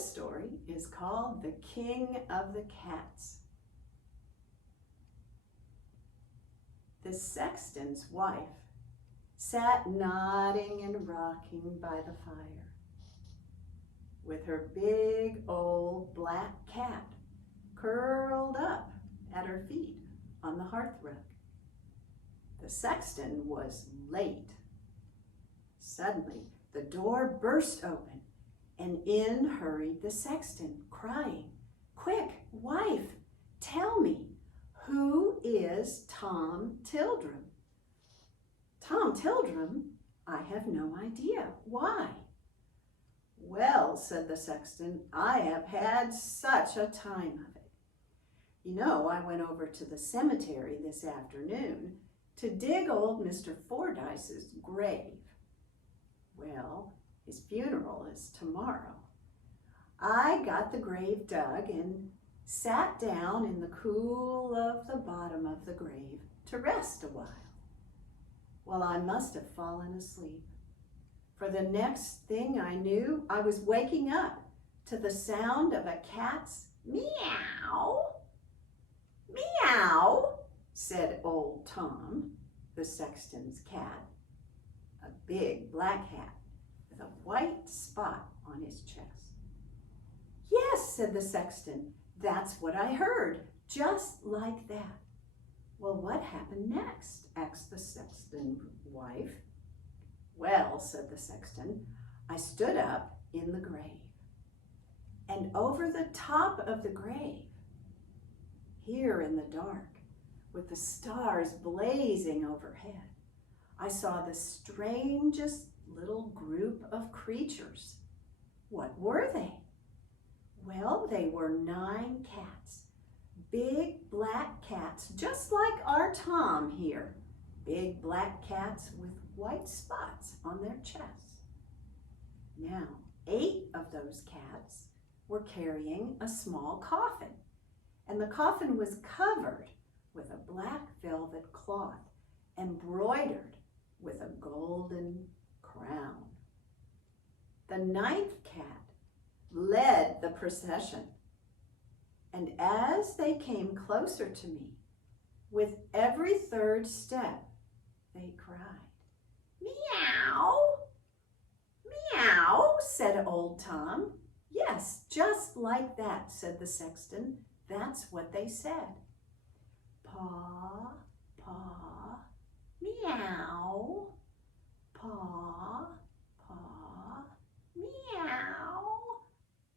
This story is called The King of the Cats. The sexton's wife sat nodding and rocking by the fire, with her big old black cat curled up at her feet on the hearthrug. The sexton was late. Suddenly, the door burst open, and in hurried the sexton, crying, "Quick, wife, tell me, who is Tom Tildrum?" "Tom Tildrum? I have no idea. Why?" "Well," said the sexton, "I have had such a time of it. You know, I went over to the cemetery this afternoon to dig old Mr. Fordyce's grave. Well, his funeral is tomorrow. I got the grave dug and sat down in the cool of the bottom of the grave to rest a while. Well, I must have fallen asleep, for the next thing I knew, I was waking up to the sound of a cat's meow. "Meow," said old Tom, the sexton's cat, a big black cat with a white spot on his chest. "Yes," said the sexton, "that's what I heard, just like that." "Well, what happened next?" asked the sexton's wife. "Well," said the sexton, "I stood up in the grave, and over the top of the grave, here in the dark, with the stars blazing overhead, I saw the strangest little group of creatures." "What were they?" "Well, they were 9 cats, big black cats, just like our Tom here, big black cats with white spots on their chests. Now, 8 of those cats were carrying a small coffin, and the coffin was covered with a black velvet cloth embroidered with a golden crown. The 9th cat led the procession, and as they came closer to me, with every 3rd step, they cried, 'Meow, meow,'" said old Tom. "Yes, just like that," said the sexton. "That's what they said. Paw, paw, meow, paw, paw, meow,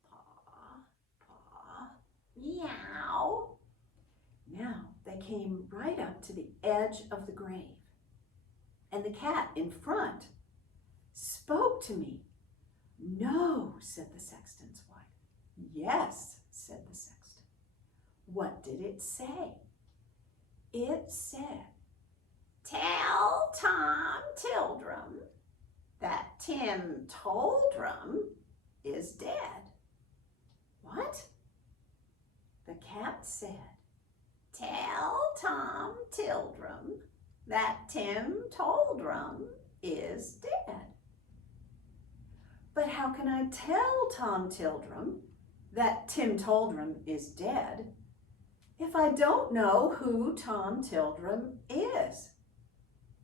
paw, paw, meow." Now they came right up to the edge of the grave, and the cat in front spoke to me. "No," said the sexton's wife. "Yes," said the sexton. "What did it say?" "It said, 'Tell Tom Tildrum that Tim Toldrum is dead.'" "What?" "The cat said, 'Tell Tom Tildrum that Tim Toldrum is dead.'" "But how can I tell Tom Tildrum that Tim Toldrum is dead if I don't know who Tom Tildrum is?"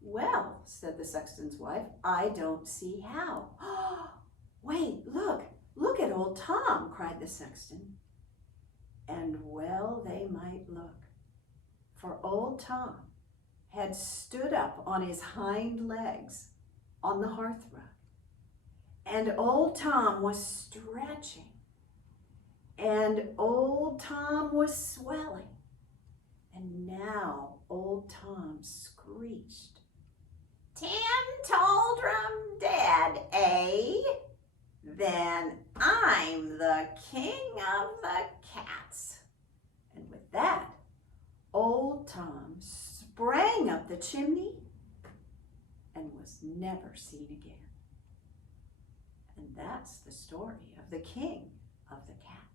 "Well," said the sexton's wife, "I don't see how." "Wait, look at old Tom," cried the sexton. And well they might look, for old Tom had stood up on his hind legs on the hearthrug, and old Tom was stretching, and old Tom was swelling, and now old Tom screeched, "Tim Toldrum dead, eh? Then I'm the king of the cats." And with that, old Tom sprang up the chimney and was never seen again. And that's the story of the king of the cats.